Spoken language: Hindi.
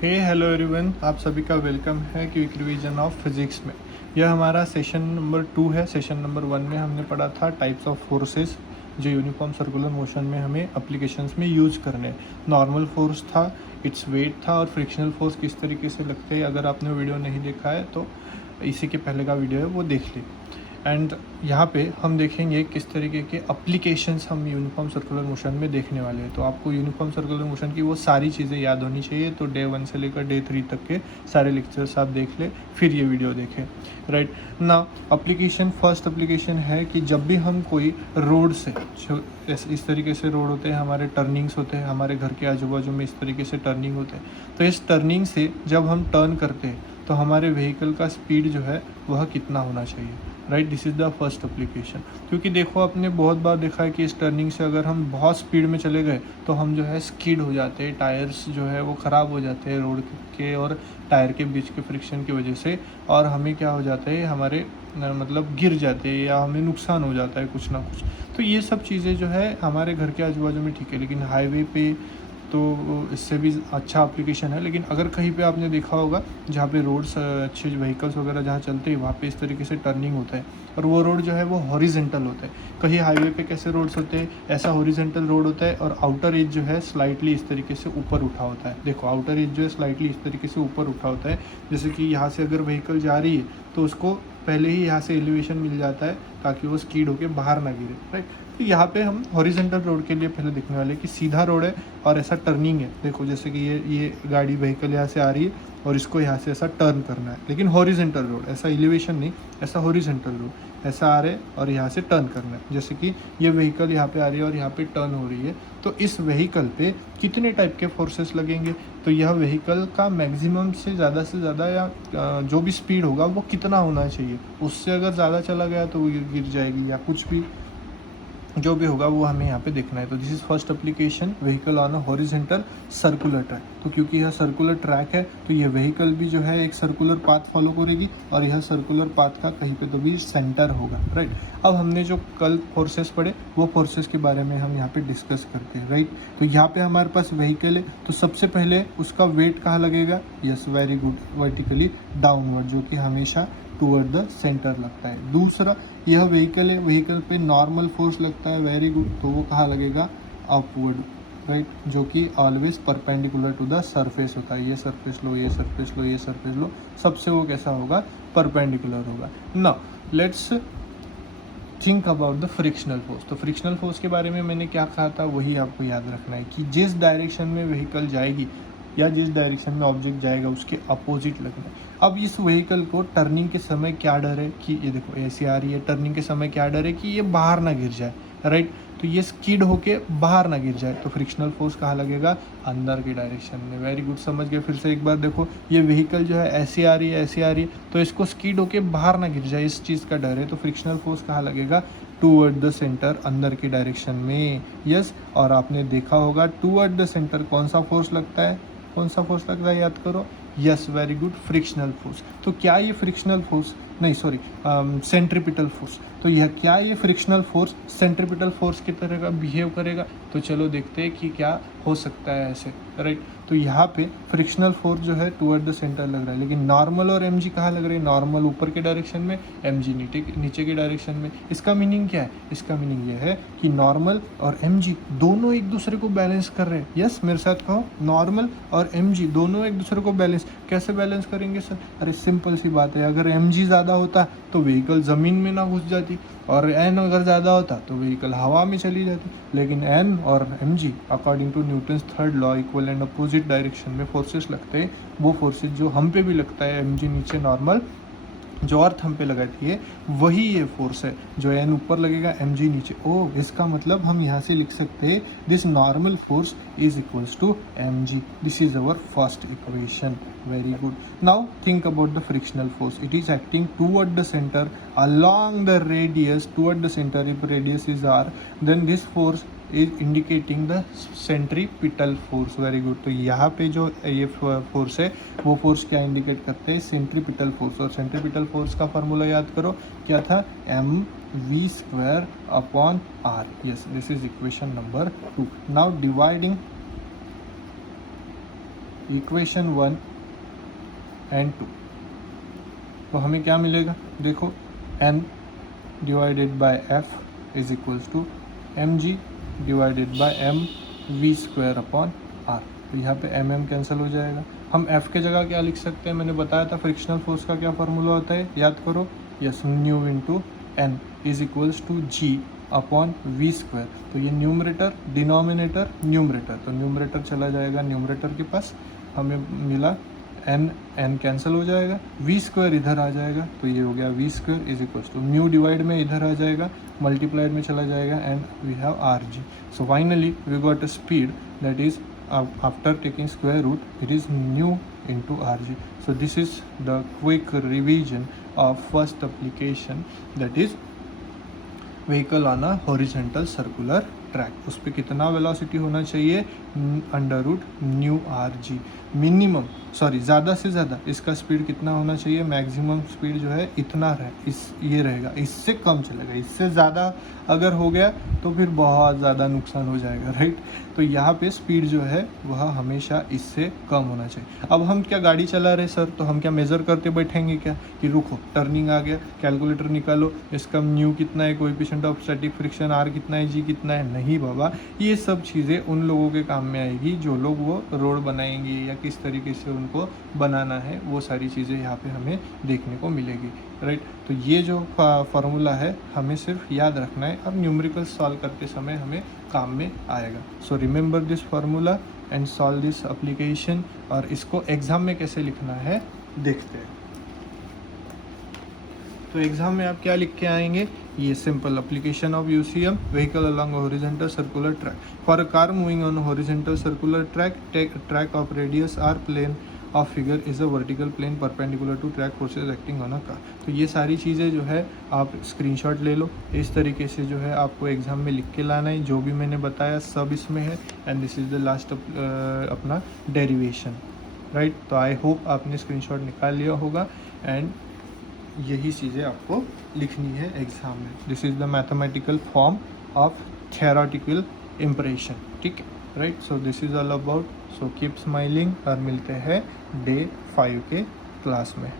हे हेलो एवरीवन, आप सभी का वेलकम है क्विक रिवीजन ऑफ फिजिक्स में। यह हमारा सेशन नंबर 2 है। सेशन नंबर 1 में हमने पढ़ा था टाइप्स ऑफ फोर्सेस जो यूनिफॉर्म सर्कुलर मोशन में हमें एप्लीकेशंस में यूज़ करने। नॉर्मल फोर्स था, इट्स वेट था, और फ्रिक्शनल फोर्स किस तरीके से लगते हैं। अगर आपने वीडियो नहीं देखा है तो इसी के पहले का वीडियो है वो देख ली। एंड यहाँ पे हम देखेंगे किस तरीके के अप्लीकेशंस हम यूनिफॉर्म सर्कुलर मोशन में देखने वाले हैं। तो आपको यूनिफॉर्म सर्कुलर मोशन की वो सारी चीज़ें याद होनी चाहिए। तो डे 1 से लेकर डे 3 तक के सारे लेक्चर्स आप देख ले, फिर ये वीडियो देखें। राइट ना, अप्लीकेशन फर्स्ट अप्लीकेशन है कि जब भी हम कोई रोड से, इस तरीके से रोड होते हैं, हमारे टर्निंग्स होते हैं, हमारे घर के आजू बाजू में इस तरीके से टर्निंग होते हैं, तो इस टर्निंग से जब हम टर्न करते हैं तो हमारे व्हीकल का स्पीड जो है वह कितना होना चाहिए। Right, this is the first application. क्योंकि देखो, आपने बहुत बार देखा है कि इस टर्निंग से अगर हम बहुत स्पीड में चले गए तो हम जो है स्किड हो जाते हैं, टायर्स जो है वो ख़राब हो जाते हैं रोड के और टायर के बीच के फ्रिक्शन की वजह से, और हमें क्या हो जाता है, हमारे मतलब गिर जाते हैं या हमें नुकसान हो जाता है कुछ ना कुछ। तो ये सब चीज़ें जो है हमारे घर के आजू बाजू में ठीक है, लेकिन हाईवे पे तो इससे भी अच्छा एप्लीकेशन है। लेकिन अगर कहीं पे आपने देखा होगा जहाँ पे रोड्स अच्छे व्हीकल्स वगैरह जहाँ चलते हैं वहाँ पे इस तरीके से टर्निंग होता है, और वो रोड जो है वो हॉरिजेंटल होता है। कहीं हाईवे पे कैसे रोड्स होते हैं, ऐसा हॉरिजेंटल रोड होता है, और आउटर एज जो है स्लाइटली इस तरीके से ऊपर उठा होता है। देखो, आउटर एज जो है स्लाइटली इस तरीके से ऊपर उठा होता है। जैसे कि यहाँ से अगर व्हीकल जा रही है तो उसको पहले ही यहाँ से एलिवेशन मिल जाता है ताकि वो स्कीड होकर बाहर ना गिरे। राइट, तो यहाँ पे हम हॉरिजेंटल रोड के लिए पहले देखने वाले कि सीधा रोड है और ऐसा टर्निंग है। देखो, जैसे कि ये गाड़ी व्हीकल यहाँ से आ रही है और इसको यहाँ से ऐसा टर्न करना है, लेकिन हॉरिजेंटल रोड, ऐसा एलिवेशन नहीं, ऐसा हॉरिजेंटल रोड, ऐसा आ रहे और यहाँ से टर्न करना है। जैसे कि ये व्हीकल यहाँ पे आ रही है और यहाँ पे टर्न हो रही है, तो इस व्हीकल पे कितने टाइप के फोर्सेस लगेंगे। तो यह व्हीकल का मैक्सिमम से ज़्यादा या जो भी स्पीड होगा वो कितना होना चाहिए, उससे अगर ज़्यादा चला गया तो वो गिर जाएगी, या कुछ भी जो भी होगा वो हमें यहाँ पे देखना है। तो this is first application, vehicle on a horizontal circular track. तो क्योंकि यह सर्कुलर ट्रैक है तो यह व्हीकल भी जो है एक सर्कुलर पाथ फॉलो करेगी, और यह सर्कुलर पाथ का कहीं पे तो भी सेंटर होगा। राइट, अब हमने जो कल फोर्सेस पढ़े वो फोर्सेस के बारे में हम यहाँ पे डिस्कस करते हैं। राइट, तो यहाँ पे हमारे पास व्हीकल है, तो सबसे पहले उसका वेट कहाँ लगेगा। Yes, very good, vertically downward, जो कि हमेशा टूवर्ड द सेंटर लगता है। दूसरा, यह व्हीकल है, व्हीकल पे नॉर्मल फोर्स लगता है, वेरी गुड, तो वो कहाँ लगेगा, अपवर्ड। राइट, जो कि always perpendicular to the surface होता है। ये सरफेस लो, ये सरफेस लो, ये सरफेस लो, सबसे वो कैसा होगा, परपेंडिकुलर होगा। Now let's think about the frictional force. तो फ्रिक्शनल फोर्स के बारे में मैंने क्या कहा था वही आपको याद रखना है कि जिस डायरेक्शन में व्हीकल जाएगी या जिस डायरेक्शन में ऑब्जेक्ट जाएगा उसके अपोजिट लगना है। अब इस व्हीकल को टर्निंग के समय क्या डर है कि ये देखो ऐसे आ रही है, टर्निंग के समय क्या डर है कि ये बाहर ना गिर जाए। राइट, तो ये स्किड होके बाहर ना गिर जाए, तो फ्रिक्शनल फोर्स कहाँ लगेगा, अंदर की डायरेक्शन में। वेरी गुड, समझ गए। फिर से एक बार देखो, ये व्हीकल जो है ऐसे आ रही है, ऐसे आ रही है, तो इसको स्किड होके बाहर ना गिर जाए, इस चीज़ का डर है, तो फ्रिक्शनल फोर्स कहाँ लगेगा, टूवर्ड द सेंटर, अंदर की डायरेक्शन में। यस, और आपने देखा होगा टूवर्ड द सेंटर कौन सा फोर्स लगता है, कौन सा फोर्स लगता है, याद करो। Yes, very good, frictional force. तो क्या ये फ्रिक्शनल फोर्स, नहीं सॉरी, सेंट्रीपिटल फोर्स, तो यह क्या ये फ्रिक्शनल फोर्स सेंट्रीपिटल फोर्स की तरह का बिहेव करेगा। तो चलो देखते हैं कि क्या हो सकता है ऐसे। राइट, तो यहाँ पे फ्रिक्शनल फोर्स जो है टुवर्ड द सेंटर लग रहा है, लेकिन नॉर्मल और एमजी कहाँ लग रहे हैं, नॉर्मल ऊपर के डायरेक्शन में, एमजी नीचे के डायरेक्शन में। इसका मीनिंग क्या है, इसका मीनिंग यह है कि नॉर्मल और एमजी दोनों एक दूसरे को बैलेंस कर रहे हैं। यस, मेरे साथ कहो, नॉर्मल और एमजी दोनों एक दूसरे को बैलेंस, कैसे बैलेंस करेंगे सर। अरे सिंपल सी बात है, अगर एमजी ज़्यादा होता तो व्हीकल ज़मीन में ना घुस जाती, और एन अगर ज़्यादा होता तो व्हीकल हवा में चली जाती। लेकिन एन और M G according to Newton's third law equal and opposite direction में फोर्सेस लगते हैं। वो फोर्सेस जो हम पे भी लगता है, एम जी नीचे नॉर्मल, जो अर्थ हम पे लगाती है वही ये फोर्स है, जो एन ऊपर लगेगा एम जी नीचे। ओ, इसका मतलब हम यहाँ से लिख सकते हैं this normal force is equals to M G. This is our first equation. Very good. Now think about the frictional force. It is acting toward the centre along the radius, toward the center. If radius is r, then this force is indicating the centripetal force. Very good. तो यहाँ पे जो ये फोर्स है वो फोर्स क्या इंडिकेट करते हैं, सेंट्रीपिटल फोर्स। और सेंट्रीपिटल फोर्स का फार्मूला याद करो, क्या था, M V square upon R. Yes, this is equation number 2। Now dividing equation 1 and 2। तो हमें क्या मिलेगा, देखो n divided by f is equals to mg divided by m v square upon r। तो यहाँ पे mm कैंसिल हो जाएगा। हम f के जगह क्या लिख सकते हैं, मैंने बताया था फ्रिक्शनल फोर्स का क्या फार्मूला होता है, याद करो, yes, mu into n is equals to g upon V square. तो ये न्यूमरेटर डिनोमिनेटर न्यूमरेटर, तो न्यूमरेटर चला जाएगा न्यूमरेटर के पास, हमें मिला n कैंसिल हो जाएगा, वी स्क्वायर इधर आ जाएगा, तो ये हो गया V square is equals to mu divide में इधर आ जाएगा, मल्टीप्लाइड में चला जाएगा, and we have R G. So finally we got a speed that is after taking square root it is nu into rg. So this is the quick revision of first application, that is vehicle on a horizontal circular track। उस पर कितना वेलोसिटी होना चाहिए, under root mu R G. Minimum ज़्यादा से ज़्यादा इसका स्पीड कितना होना चाहिए, मैक्सिमम स्पीड जो है इतना ये रहेगा, इससे कम चलेगा, इससे ज़्यादा अगर हो गया तो फिर बहुत ज़्यादा नुकसान हो जाएगा, राइट। तो यहाँ पे स्पीड जो है वह हमेशा इससे कम होना चाहिए। अब हम क्या गाड़ी चला रहे सर, तो हम क्या मेज़र करते बैठेंगे क्या कि रुको टर्निंग आ गया, कैलकुलेटर निकालो, इसका न्यू कितना है, coefficient of static friction R कितना है, जी कितना है, नहीं बाबा। ये सब चीज़ें उन लोगों के काम में आएगी जो लोग वो रोड बनाएंगे या किस तरीके से उनको बनाना है, वो सारी चीज़ें यहाँ पे हमें देखने को मिलेगी, राइट। तो ये जो फार्मूला है हमें सिर्फ याद रखना है और न्यूमेरिकल सॉल्व करते समय हमें काम में आएगा। So remember this formula and solve this application. और इसको एग्ज़ाम में कैसे लिखना है देखते हैं। तो एग्ज़ाम में आप क्या लिख के आएंगे, ये simple application of UCM vehicle along horizontal circular track for a car moving on horizontal circular track of radius R plane of figure is a vertical plane perpendicular to track forces acting on a car. तो ये सारी चीज़ें जो है आप स्क्रीनशॉट ले लो, इस तरीके से जो है आपको एग्ज़ाम में लिख के लाना है, जो भी मैंने बताया सब इसमें है, and this is the last अपना डेरिवेशन, राइट। तो आई होप आपने स्क्रीनशॉट निकाल लिया होगा, एंड यही चीज़ें आपको लिखनी है एग्ज़ाम में। This is the mathematical form of theoretical impression, ठीक है, right. So this is all about, so keep smiling, और मिलते हैं डे 5 के क्लास में।